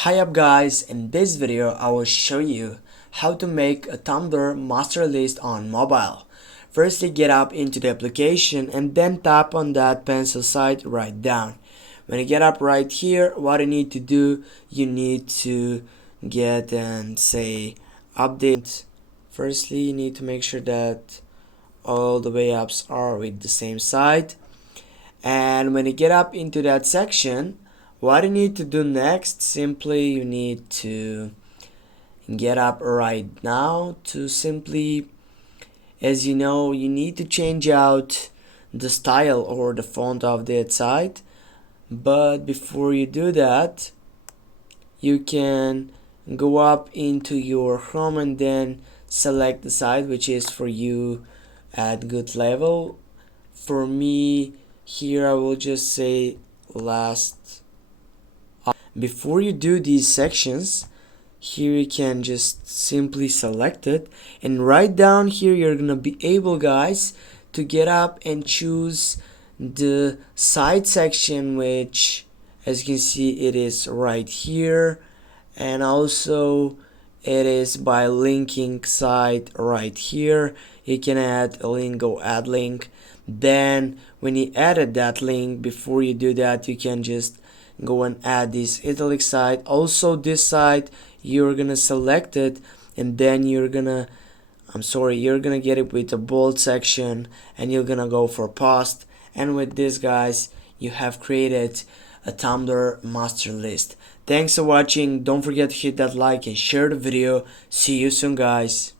Hi up guys, in this video I will show you how to make a Tumblr master list on mobile. Firstly, get up into the application and then tap on that pencil side right down. When you get up right here, what you need to do, you need to get and say update. Firstly, you need to make sure that all the way ups are with the same side. And when you get up into that section, what you need to do next, simply you need to get up right now to simply, as you know, you need to change out the style or the font of that site. But before you do that, you can go up into your Chrome and then select the site which is for you at good level. For me here, I will just say last. Before you do these sections, here you can just simply select it, and right down here you're gonna be able, guys, to get up and choose the side section, which, as you can see, it is right here, and also it is by linking site right here. You can add a link, go add link. Then when you added that link, before you do that, you can just go and add this italic side. Also this side, you're gonna select it, and then you're gonna get it with a bold section, and you're gonna go for post. And with this, guys, you have created a Tumblr master list. Thanks for watching. Don't forget to hit that like and share the video. See you soon, guys.